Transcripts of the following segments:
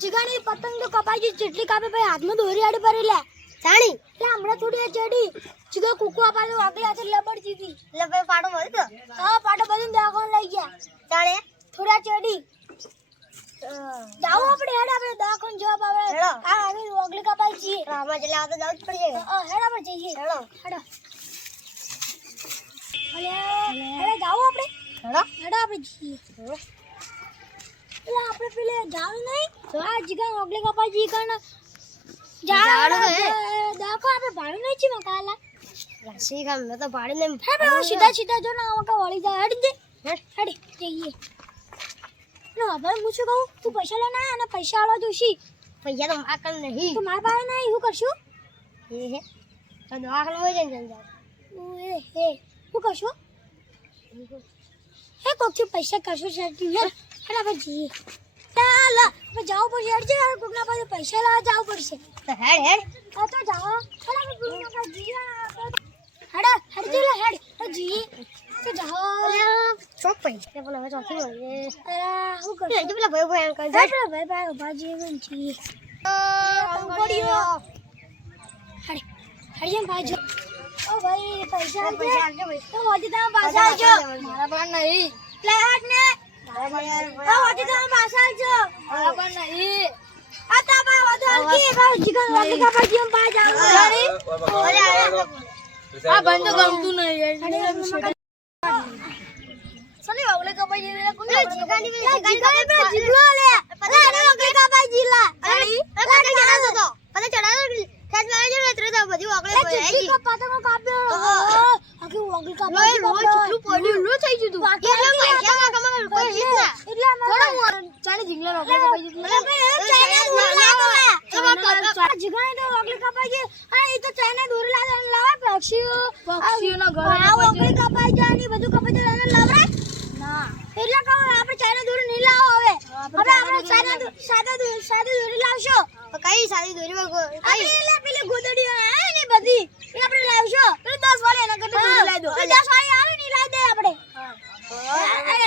જીગાની પતંગ તો કપાઈ જેટલી કાપે ભાઈ હાથમાં દોરી આડી પડી લે જાણી એટલે હમણાં થોડી ચડી જીગા કુકવા પાડો આગળ હાથે લબડ દીધી એટલે ભાઈ પાડો મળી તો હા પાડો બધું દવાખાને લઈ ગયા જાણે થોડા ચડી જાઓ આપણે દવાખાને જવાબ આવે આ આગળ ઓગળી કપાઈ છે આમાં એટલે આ તો જવું જ પડશે હેડ આપણે જઈએ હેડ અલે જાઓ આપણે હેડ આપણે જઈએ એટલે આપણે પેલે જાવું નહીં આ જીગા ઓગળી કપાઈ જી કણ જાડો દાખો આપણે ભાડું નહીં છે મકાલા રાશી કામ ન તો ભાડું નહીં હે બરો સીધા જો ના મકા વળી જાય હડી દે હડી જઈએ ના હવે હું શું કહું તું પૈસા લેના અને પૈસા આલવા જોશી પૈસા તો આ કલ નહીં તું મારા પાસે નહીં હું કરશું હે તો દવાખાને હોય જઈને જાવ હે હું કરશું હે કોકથી પૈસા કરશું શરતી હે આપણે જઈએ ચાલ આપણે જાવું પડશે હેડ જે કોકના પાસે પૈસા લાવવા જાવું પડશે તો હેડ તો જાઓ ચાલ આપણે કોકના જઈએ હેડ જઈએ તો જાઓ ચોક પૈસા પેલા હવે ચોકી બોલે હું કર એ પેલા ભાઈ અંકલ જાય પેલા ભાઈ ભાજી એમ જી હેડ જેમ ભાજો ઓ ભાઈ પૈસા આપજો તો મોજી તમે પાછા આવજો મારા પાસે નહીં લે હટ ને મોજી તમે પાછા આવજો મારા પાસે નહીં આ તા બા વધલ કી ભાઈ જીગન વાલી કા ભાજી એમ પા જાવ આ બંધ ગમતું નહીં સની ઓગલે કા ભાઈ લે કોણ જીગાની જીગલો લે ઓગલે કા ભાઈ જીલા અડી ચડાતો તો પલે ચડાતો ખેત માં આવી ને ત્રે તો બધી ઓગલે ભાઈ કા પાતંગો કાપ્યો આખી ઓગલે કા ભાઈ લો ચૂલું પડ્યું લો થઈ ગયું તું એટલે પૈસા કમા કોઈ હિત ના એટલે થોડો ચાલે જીગલા ઓગલે કા ભાઈ જીગલા જીગાની તો ઓગલે કા ભાઈ આ ઈ તો ચાઇના દૂર લાવે પક્ષીઓના ઘર ઓગલે કા ભાઈ જાની બધું કપાઈ જાય લાવરે ના એટલે કહો આપણે ચાઇના દૂર નહીં લાવો હવે આપણે સાદા દોરી લાવશો કઈ સાદી દોરી આપણે પેલી ગોદડી આવે ને બધી એ આપણે લાવશો પેલી 10 વાળી એના કરતા દોરી લાવી દો 10 વાળી આવે ને લાવી દે આપણે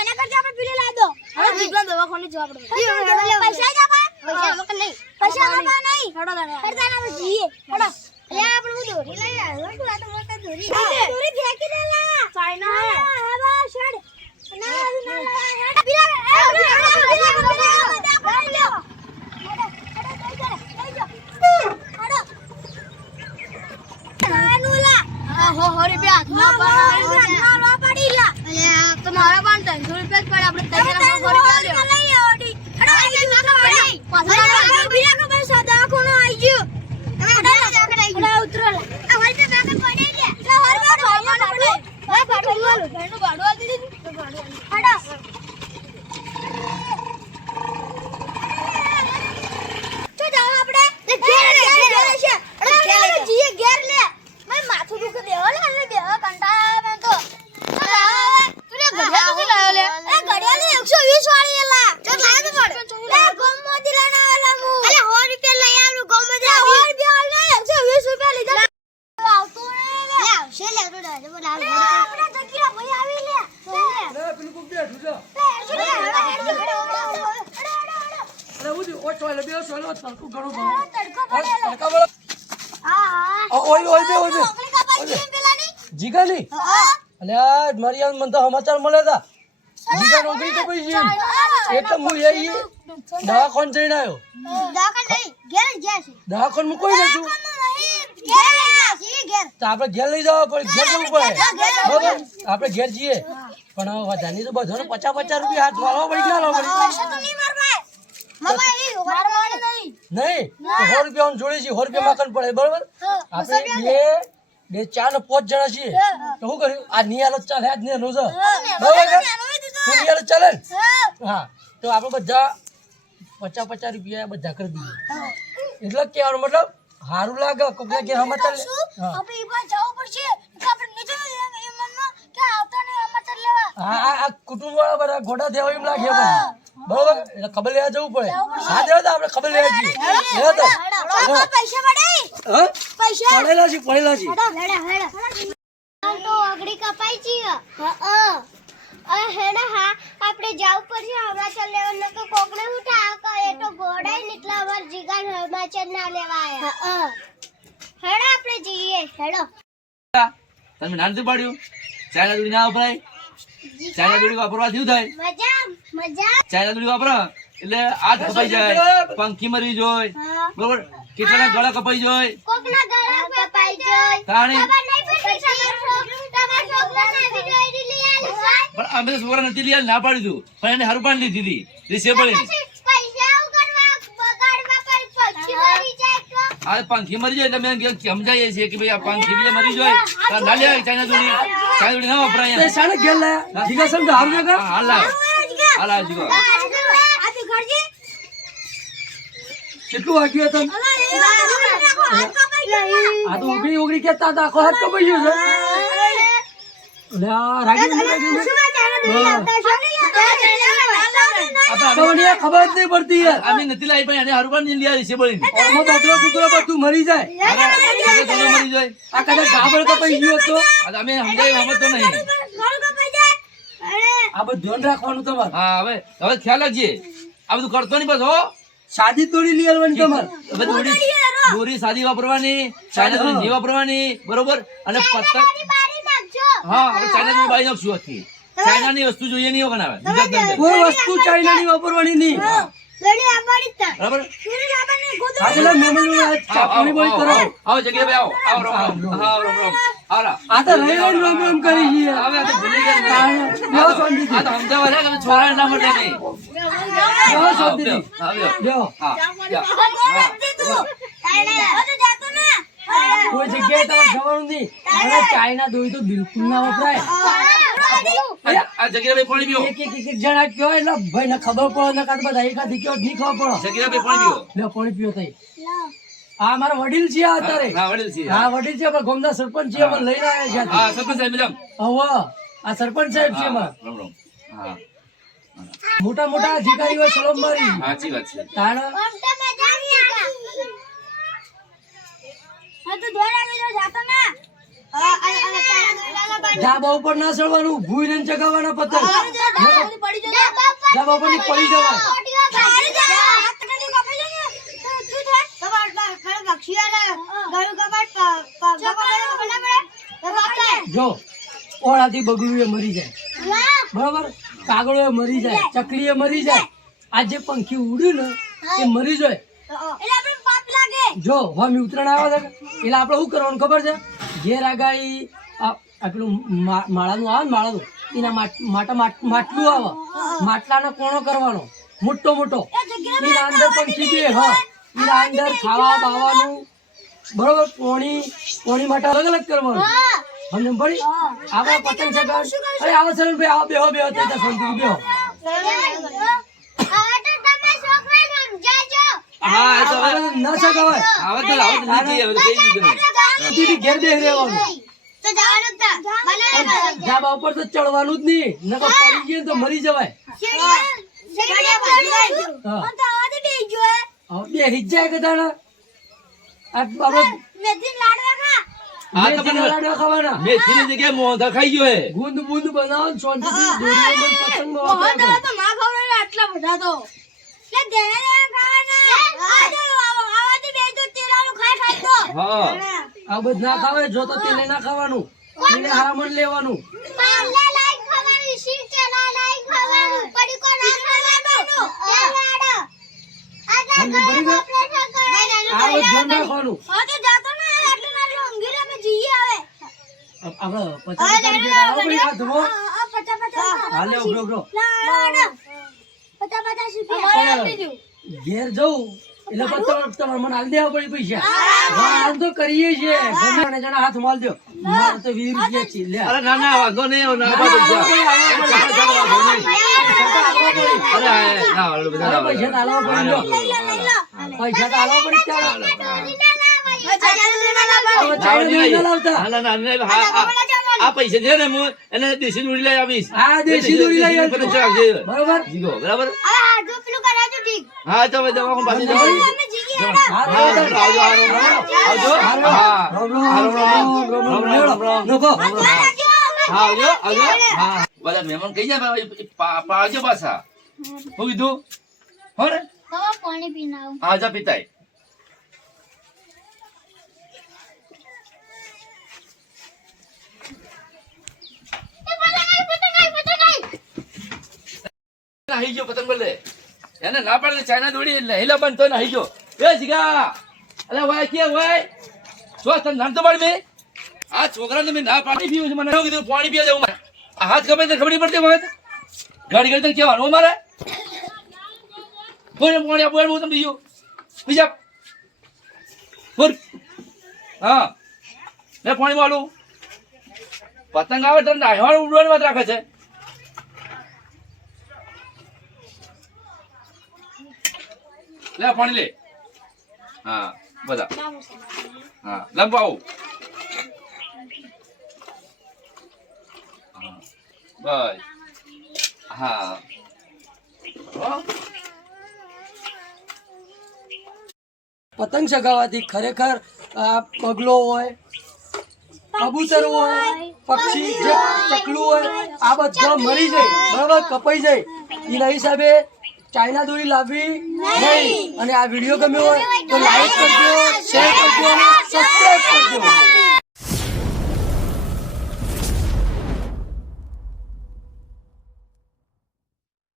એના કરતા આપણે પેલી લાવી દો હવે જીગલા દવાખાને જવા પડે પૈસા જ આપા પૈસા મક નહીં પૈસા આપા નહીં હેડો આપણે જઈએ હેડો લે આપણે દોરી લઈ આવ્યો તું આ તો મોટા દોરી ફેંકી દે લા ચાઇના હવે છોડ ના તમારા પણ 300 રૂપિયા જ પડે આપણે સદા કોનો આવી ગયો ઉતરો જીગાની અલ્યા મારી મને તો સમાચાર મળ્યા હતા જીગા નોકરી તો પઈ છે એટલે હું એ દવાખાને જઈને આવ્યો દવાખાને હું કોઈ નથી તો આપણે ઘેર લઈ જવા પડે ઘેર જવું પડે બરાબર આપણે ઘેર જઈએ પણ વધારે તો બધાને 50 રૂપિયા હાથ વાળવા પડી ના લાવવા પડી નહીં 100 રૂપિયા જોડે છે 100 રૂપિયા માકન પડે બરાબર આપણે બે 4 ને 5 જણા છીએ તો શું કર્યું આ નિયાલો ચાલે આજ ને રોજ બરાબર નિયાલો ચાલે હા તો આપણે બધા 50 રૂપિયા બધા કરી દઈએ એટલે કહેવાનો મતલબ હારું લાગે કોકના કે સમાચાર આપણે ઈબા જવું પડશે આપણે નીચે મનમાં કે આવતા ને સમાચાર લેવા આ કુટુંબ વાળા બધા ગોડા દેવા એમ લાગે બરાબર એટલે ખબર લેવા જવું પડે હા દેવા તો આપણે ખબર લેવા જઈએ પૈસા પડે હા પૈસા પડેલા છે તો આગળી કપાઈ છી હા હેડા હા આપણે જાવ પડશે હમણાં ચાલ લેવાનું તો કોકને ઉઠા એ તો ગોડાઈ ચેના લેવા આયા હેડો આપણે જઈએ હેડો તમે નાનથી પાડ્યું ચાઇના દોરી ના વપરાય ચાઇના દોરી વાપરવાથી શું થાય મજા ચાઇના દોરી વાપરો એટલે હાથ કપાઈ જાય પંખી મરી જાય બરોબર કેટલાના ગળા કપાઈ જાય કોકના ગળા કપાઈ જાય તાણી ખબર નહીં પડી તમાર છોકરાને આવી જોઈ લઈ આલી પણ અમે તો છોકરા નથી લઈ ના પાડી દઉં પણ એને હરપાન લીધી હતી રિસેબલ પૈસા ઉગરવા બગાડવા પર પક્ષી મરી જાય તો આ પંખી મરી જાય એટલે મેં સમજાવીએ છીએ કે ભાઈ આ પંખી બી મરી જાય તો ના લે ચાઇના દોરી ના વપરાય તે શાણે ઘેર લાયા જીગા સમજ આવજો કે હાલા હાલા જીગો આથી ઘરજી કેટલું વાગ્યું હતું આ તો ઉગડી કેતા હતા આખો હાથ કપાઈ ગયો છે લે આ રાગી ખબર જ નહીં પડતી યાર અમે નથી લાવી પણ એને હરપાન લઈ આવી રિસેબલ આમાં બકરો કૂતરો બધું મરી જાય મરી જાય આ કદાચ ગાબડ કપાઈ ગયો તો અમે સમજાવી સમજતો નહીં આ બધું ધ્યાન રાખવાનું તમારે હા હવે ખ્યાલ રાખજે આ બધું કરતો નહીં બસ હો સાદી દોરી લઈ આવવાની તમારે હવે દોરી સાદી વાપરવાની ચાઇના દોરી નહીં વાપરવાની બરોબર અને પતંગ હા હવે ચાઇના દોરી બાળી નાખશું આજથી ચાઇના ની વસ્તુ જોઈએ નહીં બનાવે કોઈ વસ્તુ ચાઇનાની વાપરવાની નહીં બરાબર આજલા મહેમાનો ચાપણી બોય કરો આવો જગ્યા આવો આવો રામ રામ હા રામ રામ આરા આ તો રવિવારે રામ રામ કરી છીએ હવે આ તો ભૂલી ગયા લ્યો શાંતિથી. આ તો સમજાવવા છે કે છોરા ના મળે નહીં લ્યો શાંતિથી. આવ્યો લ્યો હા કોઈ જગ્યાએ તમારે જવાનું નહીં અને ચાઇના દોરી તો બિલકુલ ના વપરાય આ જગ્યા ભાઈ પાણી પીઓ એક જણા કયો એટલે ભાઈ ને ખબર પડે ને કાંઈ બધા એકાથી કયો નહીં ખબર પડે જગ્યા ભાઈ પાણી પીઓ લ્યો પાણી પીઓ થઈ આ મારા વડીલ છે આ અત્યારે હા વડીલ છે હા વડીલ છે પણ ગામના સરપંચ છે પણ લઈને આવ્યા છે હા સરપંચ સાહેબ મેડમ હવે આ સરપંચ સાહેબ છે અમારા. રામ રામ હા મોટા મોટા અધિકારીઓ સલામ મારી સાચી વાત છે તાણ ધાબા ઉપર ના ચડવાનું ભૂઈ ને ચગાવવાના પતંગ ધાબા ઉપર ની પડી જવાય જો ઓળાથી બગડું એ મરી જાય બરોબર કાગળો એ મરી જાય ચકલી એ મરી જાય આ જે પંખી ઉડ્યું ને એ મરી જાય જો હમી ઉતરાણ આવે છે એટલે આપણે શું કરવાનું ખબર છે ઘેર આગાઈ પેલું માળાનું આવે ને માળાનું એના માટલું આવે માટલાનો કોણો કરવાનો મોટો મોટો એના અંદર પંખી બે હા એના અંદર ખાવા બાવાનું બરોબર પોણી માટે અલગ અલગ કરવાનું સમજ પડી આપણે પતંગ ચગાવ અરે આવો સર ભાઈ આવો બેહો બેહો ત્યાં શાંતિ બેહો હા એ તો હવે ના ચગાવાય હવે તો નીચે હવે તો કઈ દીધું દીદી ઘેર બેહી રહેવાનું ધાબા ઉપર તો ચડવાનું જ નહીં નકર પડી ગયું તો મરી જવાય હા બે હિજાય કદાણા આપણે હા તો મેથીના લાડવા ખાવાના મેથીની જગ્યાએ મોંધા ખાઈ ગયો હે ગુંદ બુંદ બનાવો ને શાંતિથી દોરી અંદર પતંગમાં વાપરવાનો. હા આ બધું ના ખાવાય જો તો તેલે ના ખાવાનું તેને હારામણ લેવાનું સમજ પડી ગઈ? આ બધું ધ્યાન રાખવાનું આપણે 50 રૂપિયા લાવો પડી ખાધું હાલે ઉભરો ઉભરો ઘેર જવું એટલે પછી તમારે મને હાલ દેવા પડી પૈસા હાલ તો કરીએ છીએ ગમે જણા હાથ માલ દો મારે તો 20 રૂપિયા છે લે અરે ના ના વાંધો નહીં ના વાંધો નહીં. અરે ના વાળો બધા ના પૈસા તો હાલવા પડી લો પૈસા તો હાલવા પડી ચાલો આ પૈસા છે ને હું એને દેશી દોરી લઈ આવીશ હા દેશી દોરી લઈ આવજો. બરોબર જીગો બરાબર હા તો હવે દવા પાછી જવા આવજો હા બધા મહેમાન કઈ જાય પાડજો પાછા હું કીધું હો ને પાણી પીને આવું હા જા પિતાય નાહી ગયો પતંગ બલ્લે એને ના પાડે ચાઇના દોડી હેલા બંધ તો નાહી ગયો એ જીગા અલે વાય કે વાય શું તને નામ તો પાડી મેં આ છોકરાને મેં ના પાડી પીવું છે મને શું કીધું પાણી પીવા જવું મારે આ હાથ ખબર તો ખબર નહીં પડતી વખત ગાડી ગાડી તને કહેવાનું મારે બોલ પાણી આપો હું તમે બીજું બીજા બોલ હા લે પાણી વાળું પતંગ આવે તો નાહવાનું ઉડવાની વાત રાખે છે લે પાણી લે હા બધા હા લંબાવું બસ હા પતંગ ચગાવવાથી ખરેખર આ બગલો હોય કબૂતર હોય પક્ષી જે ચકલું હોય આ બધા મરી જાય બરાબર કપાઈ જાય એના હિસાબે ચાઇના દોરી લાવવી નહીં અને આ વિડીયો ગમ્યો હોય તો લાઈક કરજો શેર કરજો અને સબસ્ક્રાઈબ કરજો